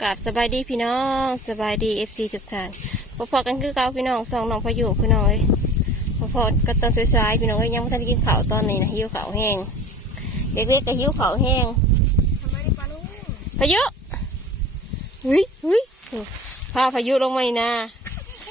กราบสบายดีพี่น้องสบายดีFCทุกท่านพอๆกันคือเก่าพี่น้องสองน้องพายุพี่น้องเอ้ยพอๆก็ตอนสวยๆพี่น้องเอ้ยยังไม่ทันได้กินข้าวตอนนี้นะหิวข้าวแห้งเด็กๆก็หิวข้าวแห้งทำไมได้ปลาลูกพายุหุ้ยพาพายุลงมานะ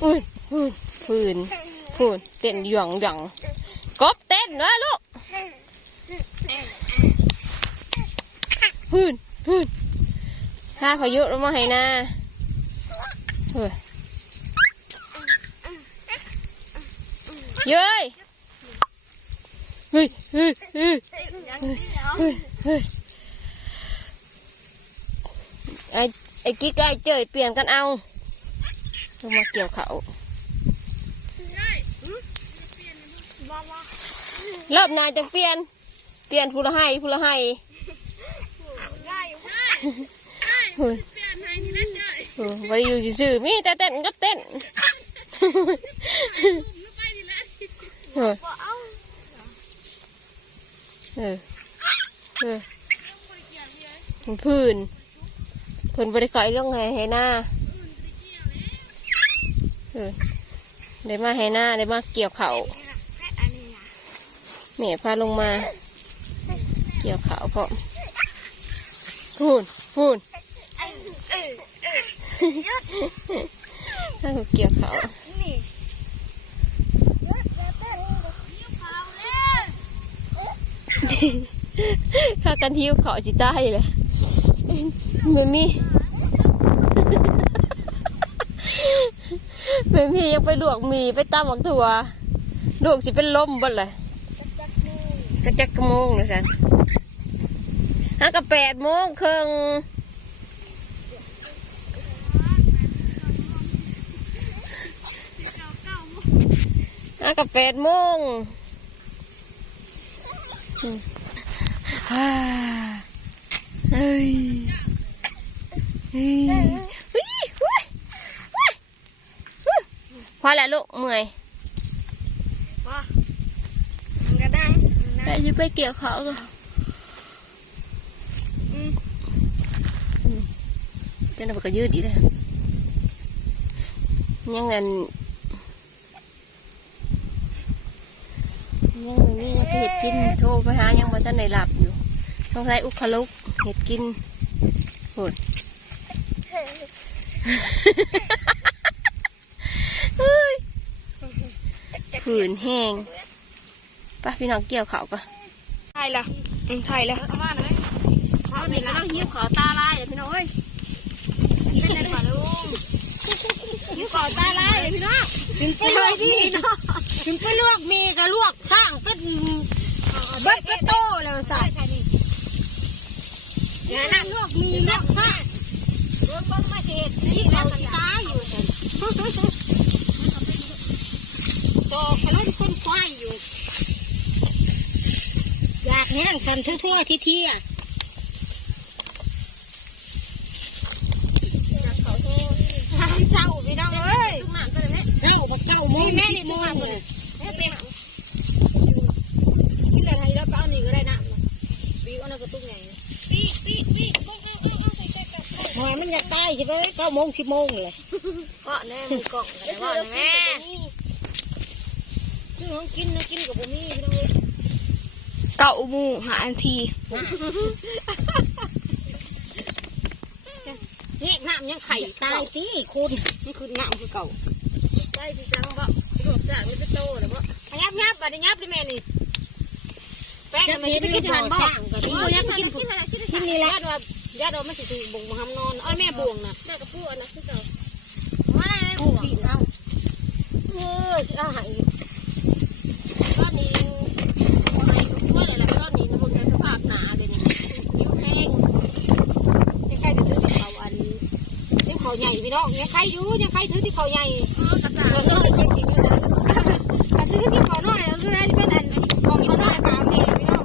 พื้นเต้นหย่องกบเต้นวะลูกพื้นพาพายุลงมาให้นะเย้ยไอ้กิ๊กไอ้เจยเปลี่ยนกันเอาลงมาเกี่ยวเขารอบหน้าจะเปลี่ยนผู้ละให้วันอยู่ซื่อมีแต่เต้นกับเต้นพื้นบริกรเรื่องไงให้หน้าได้มาให้หน้าได้มาเกี่ยวเขาแม่พาลงมาเกี่ยวเขาเพราะพูนถ้าถูกเกี่ยวเขาถ้ากันทิ้วเขาจิตใต้เลยเมมี่ยังไปลวกมีไปตำหมักถั่วลวกสิเป็นลมบ่เลยจักโมงนะฉันฮักกับ8:30ฮักกับ8:00เฮ้ยพอแล้วลูกเมื่อยก็ได้แต่จะไปเกี่ยวเขาก็เจ้าหน้าที่ก็ยืดอีกเลยยังไงยังมีเห็ดกินโทรไปหายังมาท่านไหนหลับอยู่ต้องใช้อุคลุกเห็ดกินโหดผืนแห้งป้าพี่น้องเกี่ยวเขาปะไทยละไทยละเขาเนี่ยก็ต้องหิ้วเขาตาลายเลยพี่น้องเอ้ยเป็นอะไรลูกหิ้วเขาตาลายเลยพี่น้องถึงไปลวกมีถึงไปลวกมีก็ลวกสร้างเป็นเบ็ดเป็นโตเลยสัตว์เนี่ยนะลวกมีลวกสร้างรถก็มาเห็ดที่เราตายอยู่โตขนาดคนควายอยู่อยากแห้งกันทั่วที่เจ้าพี่น้องเอ้ยเจ้าบอกเจ้าโมแม่นี่โมเลยแม่เป็นกินอะไรแล้วเปล่านี่ก็ได้น้ำปีอันนั้นก็ตุ้งใหญ่ปีหอยมันอยากตายใช่ไหม9 โมง 10 โมงเลยก็แน่มีกล่องอะไรว่าแม่คือน้องกินกับบุมี่พี่น้อง9 โมง5 นาทีเนี่ยน้ำยังไข่ตายสิคุณนี่คือน้ำคือเก่าได้ที่จังบ่หลวกจากนี่จะโตหรือบ่ยับบัดนี้ยับดิแม่นี่แป้งมันจะกินทานบ่ยับกินนี่แหละญาติเราไม่สิถูกบ่งมาทำนอนอ้อยแม่บ่วงนะได้กับผู้อันนั้นคือเก่าไม่บ่วงเอาเอาหายตอนนี้หายทุกคนเลยแล้วตอนนี้มันเป็นสภาพหนาเลยนี่นิ้วแห้งใกล้ๆจะถือที่เขาอันที่เขาใหญ่พี่น้องยังใครอยู่ยังใครถือที่เขาใหญ่กระต่ายน้อยจริงๆเลยแต่ถือที่เขาน้อยแล้วคืออะไรเป็นอันของเขาน้อยปลาเมย์พี่น้อง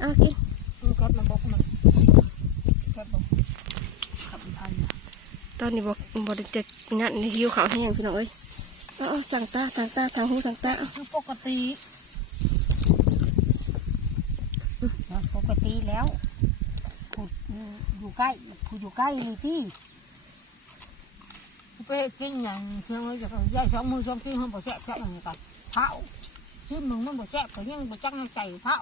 เอากินกดมาบอกมาตอนนี้บอกเด็กๆนั่นนี่หิวข้าวแห้งพี่น้องเอ้ยสั่งตาทางหูสั่งตาปกติแล้ว อยู่ใกล้ผู้อยู่ใกล้เลยที่ไปกินอย่างเชื่อว่าจะย่าย2 มื้อ 2 คืนห้องบ่แซ่บอย่างนี้กันเผาที่มึงมันบ่แซ่บก็ยังบ่จักใจเผา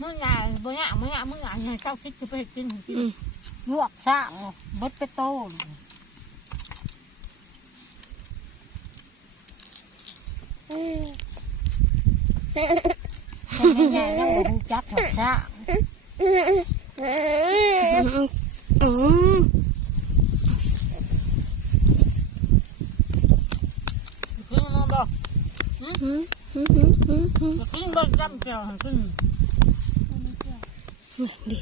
มื้อใหญ่บ่ยะมื้อใหญ่เจ้าคิดจะไปกินลวกซะบดไปโตคนใหญ่ๆแล้วบ่ฮู้จักหัวซะกินมาบ่กินบ่จำเกี่ยวกินดี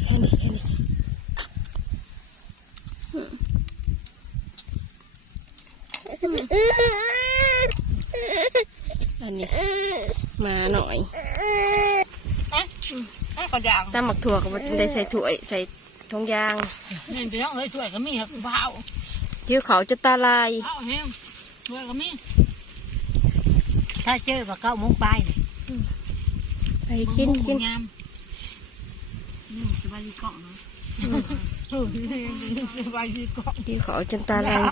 อันนี้มาหน่อยตำหมักถั่วก็ได้ใส่ถ้วยใส่ถุงยางนี่ไปต้องเลยถ้วยก็มีครับเผาหิวเขาจะตาลายเผาแห้งถ้วยก็มีถ้าเจอว่า9 โมงไปไปกินสบายดีเกาะนะสบายดีเกาะหิวเขาจนตาลาย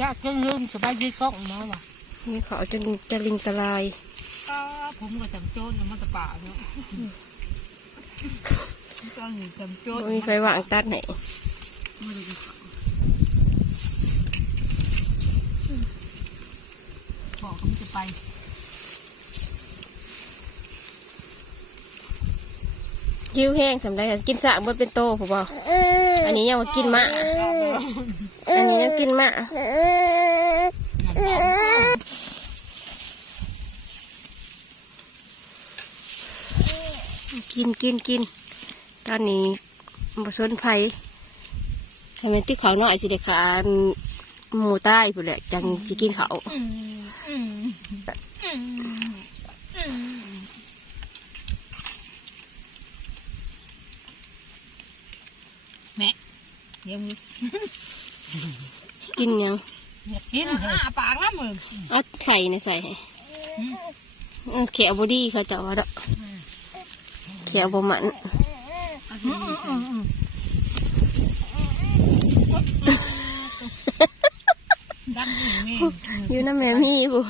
ยากจนลืมสบายดีเกาะมาว่ะหิวเขาจนตะลิงตะลายผมก็จำโจรมันตะป่าเนาะมีไฟวางตัดไหนบอกเขาจะไปยิ้วแห้งสำหรับกินสะบดเป็นโตผมบอกอันนี้ยังมากินมะอันนี้ยังกินมะกินตอนนี้มาสนไผ่ทำไมที่เขาหน่อยสิเด็กขาหมูใต้ผู้แหละจังจะกินเขาแม่ยังกินยังกินปากน้ำมือเอาไข่ในใส่เขียวบอดี้เขาจะว่าดอกเขียวบะมันอยู่น้ำแม่มีบุ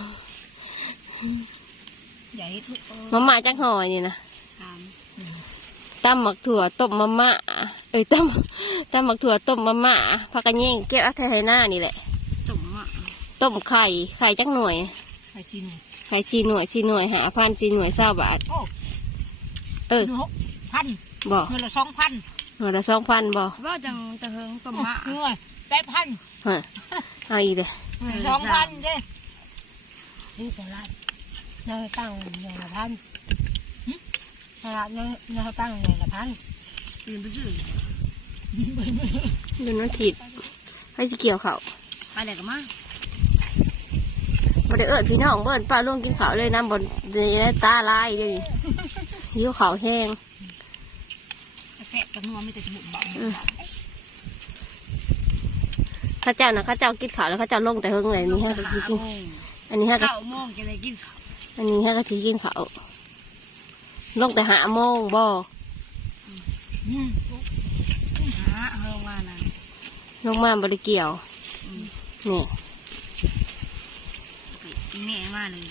มาจังหอยนี่นะตำหมักถั่วต้มมะม่าตำหมักถั่วต้มมะม่าผักกระเยงเกล็ดอัฐไทยหน้านี่แหละต้มไข่จังหน่วยไข่ชีหน่วย5,000 4 หน่วย20 บาท1,000บ่เงินละ 2,000บ่ว่าจังตะเฮิงต้มมะหน่วย8,000เอาอีกเลย2,000เด้นี่ตลาดเราตั้งอย่างละ 1,000ตลาดเราตั้งอย่างละ 1,000ตื่นไปซื้อเดินวันถิดให้สิเกี่ยวเขาไปไหนกันมาบ่ได้พี่น้องบ่ได้ป้าลุงกินข้าวเลยน้ำบนตาลายเลยหิวข้าวแห้งแสบกับนัวไม่แต่จมูกเบาข้าเจ้ากินข้าวแล้วข้าเจ้าลงแต่เฮิงอะไรนี่ฮะก็สิกินอันนี้ฮะก็9 โมงจะได้กินข้าวอันนี้ฮะก็สิกินข้าวลงแต่5 โมงบ่ลงมาบริเกี่ยวเนี่ยแม่มาเลย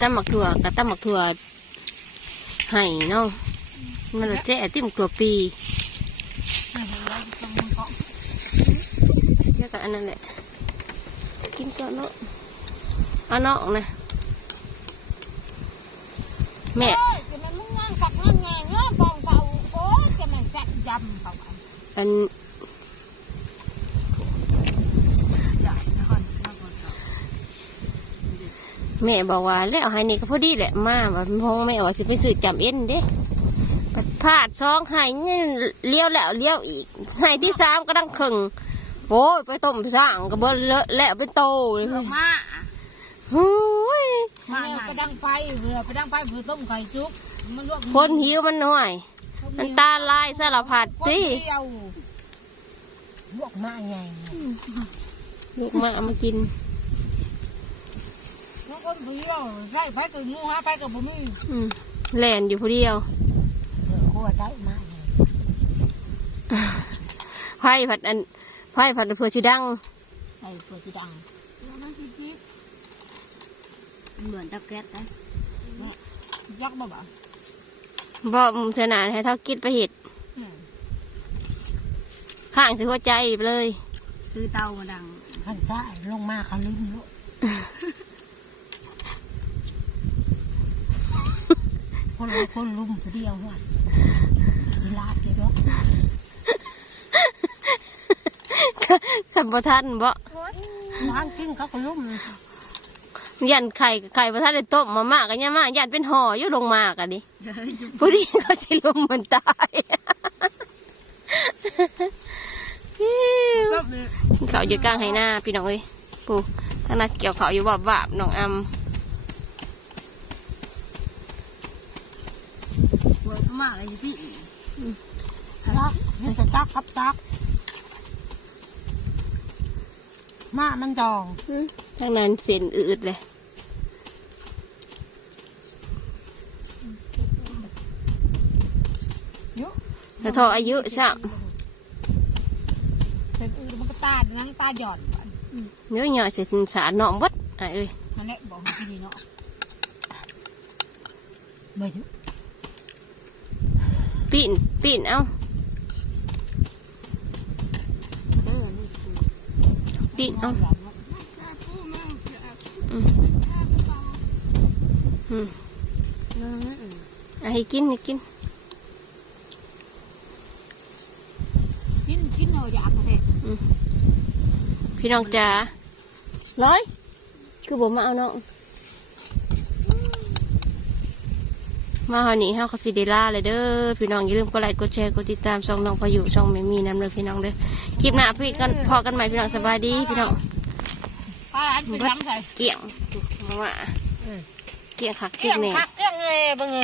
ตำหมักถั่วกับตำหมักถั่วไห่เนาะมันจะแจ๊ติ้มตัวปีแค่กับอันนั้นแหละกินก่อนเนาะเอาเนาะนะแม่อันแม่บอกว่าแล้วให้นี่ก็พอดีแหละมาแบบพงแม่ว่าสิไปซื้อจำเอ็นเด้พลาด2ให้นี่เลี้ยวแล้วเลี้ยวอีกให้ที่ 3ก็ดังครึ่งโอ้ยไปต้มสร้างก็เบิ้ลแล้วเป็นโตเลยมาหูยไปดังไฟเพื่อต้มไข่จุ๊บคนหิวมันหน่อยมันตาลายสารพัดที่ ลวกมาไง ลูกมาเอามากิน น้องคนเดียวได้ไปกับงูฮะไปกับบุ้มี่ แหลนอยู่ผู้เดียว โคตรได้มาไง ไผ่ผัดเพื่อสิดัง ไอ้เพื่อที่ดัง เหมือนตะแก๊สนะ เนี่ยยักษ์บ่บ่ บ่สนานให้เท่ากิดไปเห็ดข้างสิหัวใจไปเลย คือเตามาดัง ขันซ้ายลงมาเขาลิ้นลูกคนลุมผู้เดียวว่ะเวลาเกี่ยว ขันบ่ทันบ่ ล้างกินเขาก็ลุ่ม ยันไข่บ่ทันได้ต้มมาม่ากันเนี่ยมากยันเป็นห่ออยู่ลงมากันดิผู้ดีเขาสิลุมเหมือนตายเขาอยู่กลางไหหน้าพี่น้องเอ้ยปู่ทางนักเกี่ยวเขาอยู่บาบน้องอำ เวิร์กมากเลยพี่ ตักนี่จะตักครับตักมามันดอง ทางนั้นเส้นอืดเลยแล้วทออายุซ้ำ เป็นอื่นมันก็ตานั่งตาหยอด เนื้อหน่อยเสียสารน้องวัดอ่ะเอ้ย นั่นแหละบอกให้ดีเนาะไม่ยุ ปีนเอาปีนเอาให้กินกินเอาอยากแท้ พี่น้องจ๋าร้อยคือผมมาเอาน้องมาหอนี้เฮาก็สิได้ลาเลยเด้อพี่น้องอย่าลืมกดไลค์กดแชร์กดติดตามช่องน้องพายุช่องไม่มีน้ำเลยพี่น้องเด้อคลิปหน้าพี่กันพอกันใหม่พี่น้องสบายดีพี่น้อง ป้าอันเป็นยังไง เกี่ยงมาว่าเกี่ยงคัก เกี่ เกี่ ย ย ง งเนี่ย คักเกี่ยงไงบ้างไง